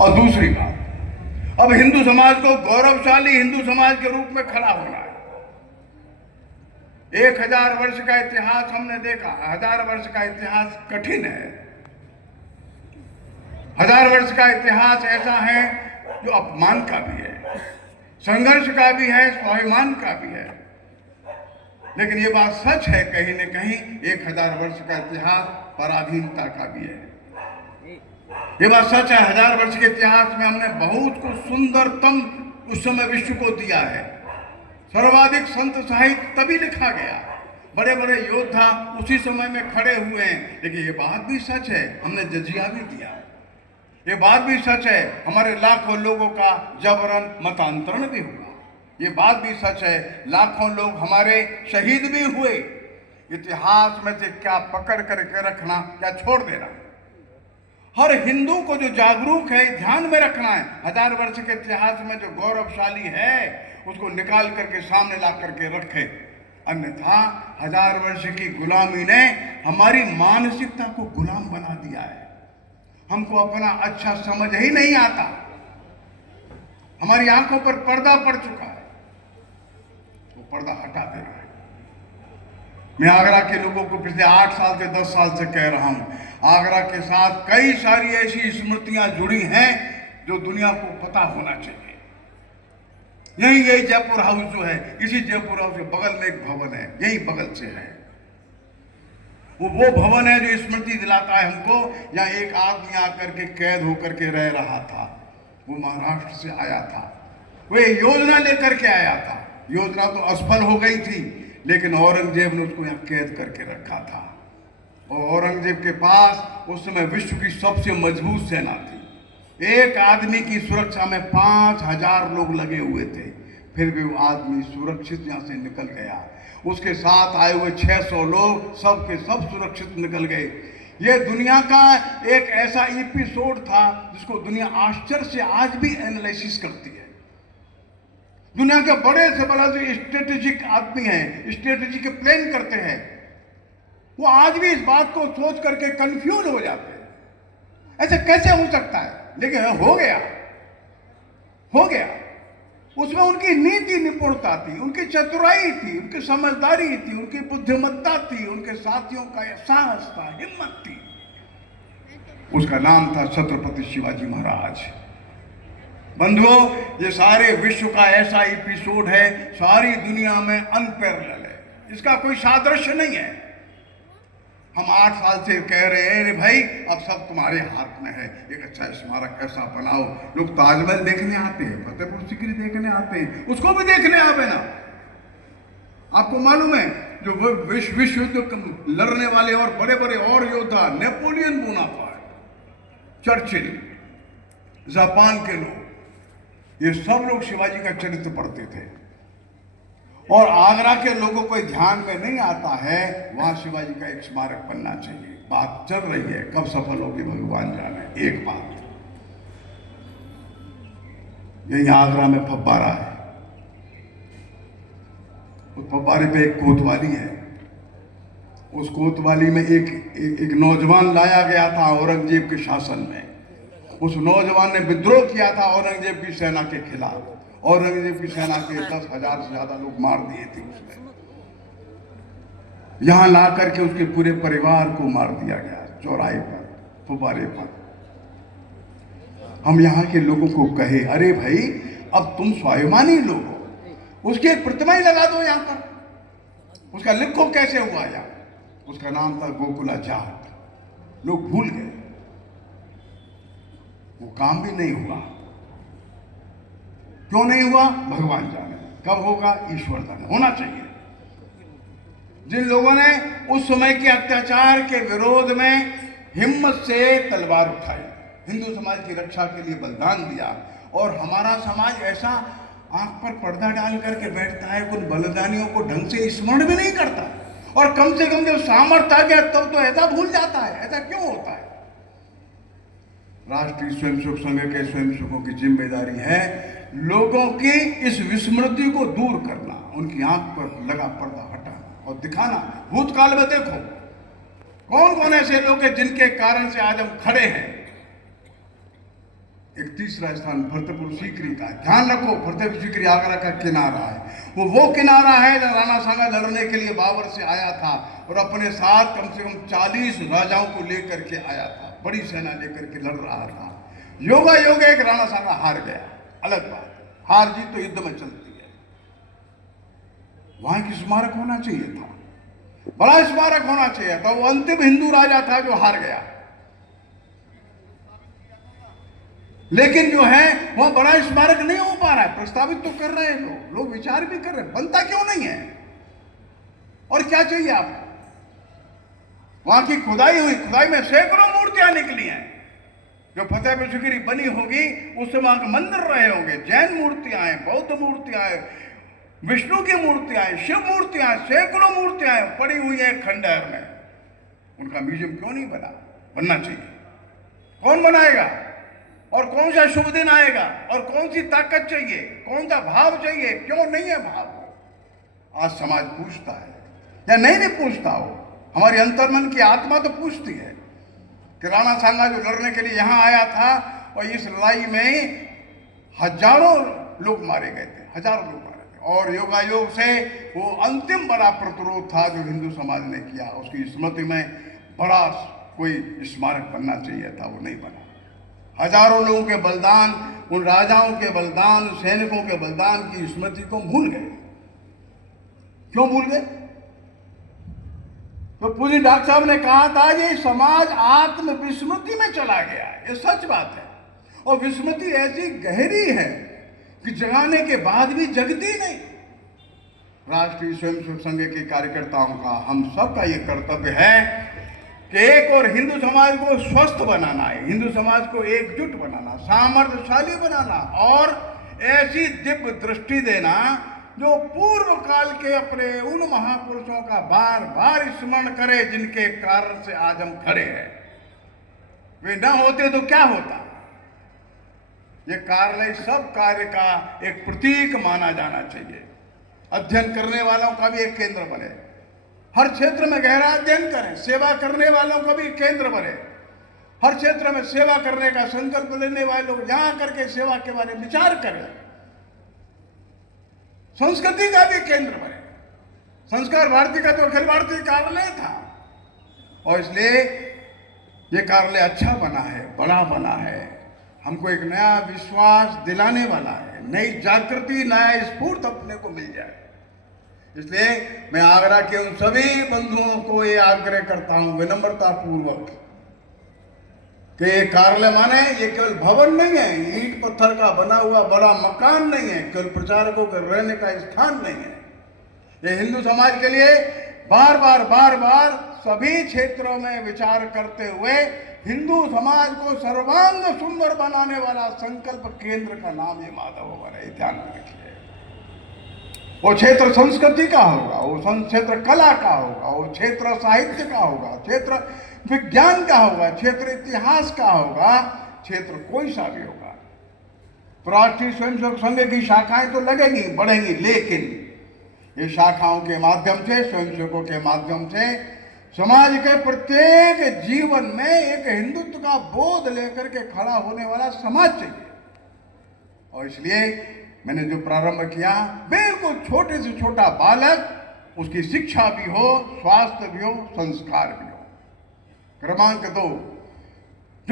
और दूसरी बात, अब हिंदू समाज को गौरवशाली हिंदू समाज के रूप में खड़ा होना है। 1000 वर्ष का इतिहास हमने देखा। 1000 वर्ष का इतिहास कठिन है। 1000 वर्ष का इतिहास ऐसा है जो अपमान का भी है, संघर्ष का भी है, स्वाभिमान का भी है। लेकिन ये बात सच है कहीं न कहीं 1000 वर्ष का इतिहास पराधीनता का भी है। ये बात सच है, 1000 वर्ष के इतिहास में हमने बहुत कुछ सुंदरतम उस समय विश्व को दिया है। सर्वाधिक संत साहित्य तभी लिखा गया, बड़े बड़े योद्धा उसी समय में खड़े हुए हैं। लेकिन ये बात भी सच है, हमने जजिया भी दिया। ये बात भी सच है, हमारे लाखों लोगों का जबरन मतांतरण भी हुआ। ये बात भी सच है, लाखों लोग हमारे शहीद भी हुए। इतिहास में से क्या पकड़ करके रखना, क्या छोड़ देना। हर हिंदू को जो जागरूक है ध्यान में रखना है, 1000 वर्ष के इतिहास में जो गौरवशाली है उसको निकाल करके सामने ला करके रखे। अन्यथा 1000 वर्ष की गुलामी ने हमारी मानसिकता को गुलाम बना दिया है। हमको अपना अच्छा समझ ही नहीं आता। हमारी आंखों पर पर्दा पड़ चुका है, वो पर्दा हटा देना है। मैं आगरा के लोगों को पिछले 8 साल से 10 साल से कह रहा हूं, आगरा के साथ कई सारी ऐसी स्मृतियां जुड़ी हैं जो दुनिया को पता होना चाहिए। यही जयपुर हाउस जो है, इसी जयपुर हाउस के बगल में एक भवन है, यही बगल से है। वो भवन है जो स्मृति दिलाता है हमको, यहाँ एक आदमी आकर के कैद होकर के रह रहा था। वो महाराष्ट्र से आया था, वो योजना लेकर के आया था। योजना तो असफल हो गई थी, लेकिन औरंगजेब ने उसको यहाँ कैद करके रखा था। और औरंगजेब के पास उस समय विश्व की सबसे मजबूत सेना थी। एक आदमी की सुरक्षा में 5000 लोग लगे हुए थे, फिर भी वो आदमी सुरक्षित यहाँ से निकल गया। उसके साथ आए हुए 600 लोग सब के सब सुरक्षित निकल गए। ये दुनिया का एक ऐसा एपिसोड था जिसको दुनिया आश्चर्य से आज भी एनालिसिस करती है। दुनिया के बड़े से बड़ा जो स्ट्रेटेजिक आदमी है, स्ट्रेटेजी के प्लान करते हैं, वो आज भी इस बात को सोच करके कंफ्यूज हो जाते हैं, ऐसे कैसे हो सकता है। लेकिन हो गया, हो गया। उसमें उनकी नीति निपुणता थी, उनकी चतुराई थी, उनकी समझदारी थी, उनकी बुद्धिमत्ता थी, उनके साथियों का साहस था, हिम्मत थी। उसका नाम था छत्रपति शिवाजी महाराज। बंधुओं, ये सारे विश्व का ऐसा एपिसोड है, सारी दुनिया में अनपैरेलल है, इसका कोई सादृश्य नहीं है। हम 8 साल से कह रहे हैं, अरे भाई अब सब तुम्हारे हाथ में है, एक अच्छा स्मारक ऐसा बनाओ। लोग ताजमहल देखने आते हैं, फतेहपुर सीकरी देखने आते हैं, उसको भी देखने आवे ना। आपको मालूम है जो विश्व युद्ध लड़ने वाले और बड़े बड़े और योद्धा, नेपोलियन बोनापार्ट, चर्चिल, जापान के लोग, ये सब लोग शिवाजी का चरित्र पढ़ते थे। और आगरा के लोगों को ध्यान में नहीं आता है, वहां शिवाजी का एक स्मारक बनना चाहिए। बात चल रही है, कब सफल होगी भगवान जाने। एक बात, यही आगरा में फव्वारा है, उस फव्वारे पे एक कोतवाली है। उस कोतवाली में एक नौजवान लाया गया था औरंगजेब के शासन में। उस नौजवान ने विद्रोह किया था औरंगजेब की सेना के खिलाफ। औरंगजेब की सेना के 10,000 से ज्यादा लोग मार दिए थे उसने। यहां ला करके उसके पूरे परिवार को मार दिया गया, चौराहे पर, फव्वारे पर। हम यहाँ के लोगों को कहे, अरे भाई अब तुम स्वाभिमानी लोग हो, उसकी एक प्रतिमा ही लगा दो यहाँ पर। उसका लिखो कैसे हुआ यहाँ। उसका नाम था गोकुलाचार्य। लोग भूल गए, वो काम भी नहीं हुआ। क्यों नहीं हुआ भगवान जाने, कब होगा ईश्वर जाने। होना चाहिए। जिन लोगों ने उस समय के अत्याचार के विरोध में हिम्मत से तलवार उठाई, हिंदू समाज की रक्षा के लिए बलिदान दिया, और हमारा समाज ऐसा आंख पर पर्दा डाल करके बैठता है, उन बलिदानियों को ढंग से स्मरण भी नहीं करता। और कम से कम जब सामर्थ्य आ गया तब तो ऐसा भूल जाता है। ऐसा क्यों होता है। राष्ट्रीय स्वयंसेवक संघ के स्वयंसेवकों की जिम्मेदारी है लोगों की इस विस्मृति को दूर करना, उनकी आंख पर लगा पर्दा हटाना और दिखाना। भूतकाल में देखो कौन कौन ऐसे लोग हैं जिनके कारण से आज हम खड़े हैं। एक तीसरा स्थान फतेहपुर सीकरी का। ध्यान रखो, फतेहपुर सीकरी आगरा का किनारा है। वो किनारा है जहाँ राणा सांगा लड़ने के लिए बाबर से आया था और अपने साथ कम से कम 40 राजाओं को लेकर के आया था, बड़ी सेना लेकर के लड़ रहा था। योगा योग एक राणा सांगा हार गया, अलग बात, हार जीत तो युद्ध में चलती है। वहां की स्मारक होना चाहिए था, बड़ा स्मारक होना चाहिए था। वो अंतिम हिंदू राजा था जो हार गया, लेकिन जो है वह बड़ा स्मारक नहीं हो पा रहा है। प्रस्तावित तो कर रहे हैं लोग विचार भी कर रहे हैं, बनता क्यों नहीं है? और क्या चाहिए आपको? वहां की खुदाई में सैकड़ों मूर्तियां निकली हैं। जो फतेहपुर सीकरी बनी होगी उससे वहां के मंदिर रहे होंगे, जैन मूर्तियां हैं, बौद्ध मूर्तियां हैं, विष्णु की मूर्तियां हैं, शिव मूर्तियां हैं, सैकड़ों मूर्तियां हैं पड़ी हुई है खंडहर में। उनका म्यूजियम क्यों नहीं बना? बनना चाहिए। कौन बनाएगा? और कौन सा शुभ दिन आएगा? और कौन सी ताकत चाहिए? कौन सा भाव चाहिए? क्यों नहीं है भाव? आज समाज पूछता है या नहीं भी पूछता हो, हमारी अंतर्मन की आत्मा तो पूछती है कि राणा सांगा जो लड़ने के लिए यहां आया था और इस लड़ाई में हजारों लोग मारे गए थे, हजारों लोग मारे थे, और योगायोग से वो अंतिम बड़ा प्रतिरोध था जो हिंदू समाज ने किया। उसकी स्मृति में बड़ा कोई स्मारक बनना चाहिए था, वो नहीं बना। हजारों लोगों के बलिदान, उन राजाओं के बलिदान, सैनिकों के बलिदान की स्मृति को भूल गए। क्यों भूल गए? तो पूज्य डॉक्टर साहब ने कहा था ये समाज आत्म विस्मृति में चला गया है। ये सच बात है, और विस्मृति ऐसी गहरी है कि जगाने के बाद भी जगती नहीं। राष्ट्रीय स्वयंसेवक संघ के कार्यकर्ताओं का, हम सबका ये कर्तव्य है कि एक और हिंदू समाज को स्वस्थ बनाना है, हिंदू समाज को एकजुट बनाना, सामर्थ्यशाली बनाना, और ऐसी दिव्य दृष्टि देना जो पूर्व काल के अपने उन महापुरुषों का बार बार स्मरण करे जिनके कारण से आज हम खड़े हैं। वे न होते तो क्या होता? ये कार्यालय सब कार्य का एक प्रतीक माना जाना चाहिए। अध्ययन करने वालों का भी एक केंद्र बने, हर क्षेत्र में गहरा अध्ययन करें, सेवा करने वालों का भी केंद्र बने, हर क्षेत्र में सेवा करने का संकल्प लेने वाले लोग यहां करके सेवा के बारे में विचार करें। संस्कृति का भी केंद्र बने। संस्कार भारती का तो अखिल भारतीय कार्यालय था, और इसलिए ये कार्यालय अच्छा बना है, बड़ा बना है, हमको एक नया विश्वास दिलाने वाला है, नई जागृति, नया स्फूर्त अपने को मिल जाए। इसलिए मैं आगरा के उन सभी बंधुओं को ये आग्रह करता हूं विनम्रता पूर्वक कि ये कार्यालय माने ये केवल भवन नहीं है, ईंट पत्थर का बना हुआ बड़ा मकान नहीं है, केवल प्रचारकों के रहने का स्थान नहीं है। ये हिंदू समाज के लिए बार बार सभी क्षेत्रों में विचार करते हुए हिंदू समाज को सर्वांग सुंदर बनाने वाला संकल्प केंद्र का नाम ये माधव भवन है, ध्यान में रखिए। वो क्षेत्र संस्कृति का होगा, वो क्षेत्र कला का होगा, वो क्षेत्र साहित्य का होगा, क्षेत्र विज्ञान का होगा, क्षेत्र इतिहास का होगा, क्षेत्र कोई सा भी होगा। तो राष्ट्रीय स्वयंसेवक संघ की शाखाएं तो लगेंगी, बढ़ेंगी, लेकिन ये शाखाओं के माध्यम से, स्वयंसेवकों के माध्यम से समाज के प्रत्येक जीवन में एक हिंदुत्व का बोध लेकर के खड़ा होने वाला समाज चाहिए। और इसलिए मैंने जो प्रारंभ किया, बिल्कुल छोटे से छोटा बालक, उसकी शिक्षा भी हो, स्वास्थ्य भी हो, संस्कार भी हो। क्रमांक 2,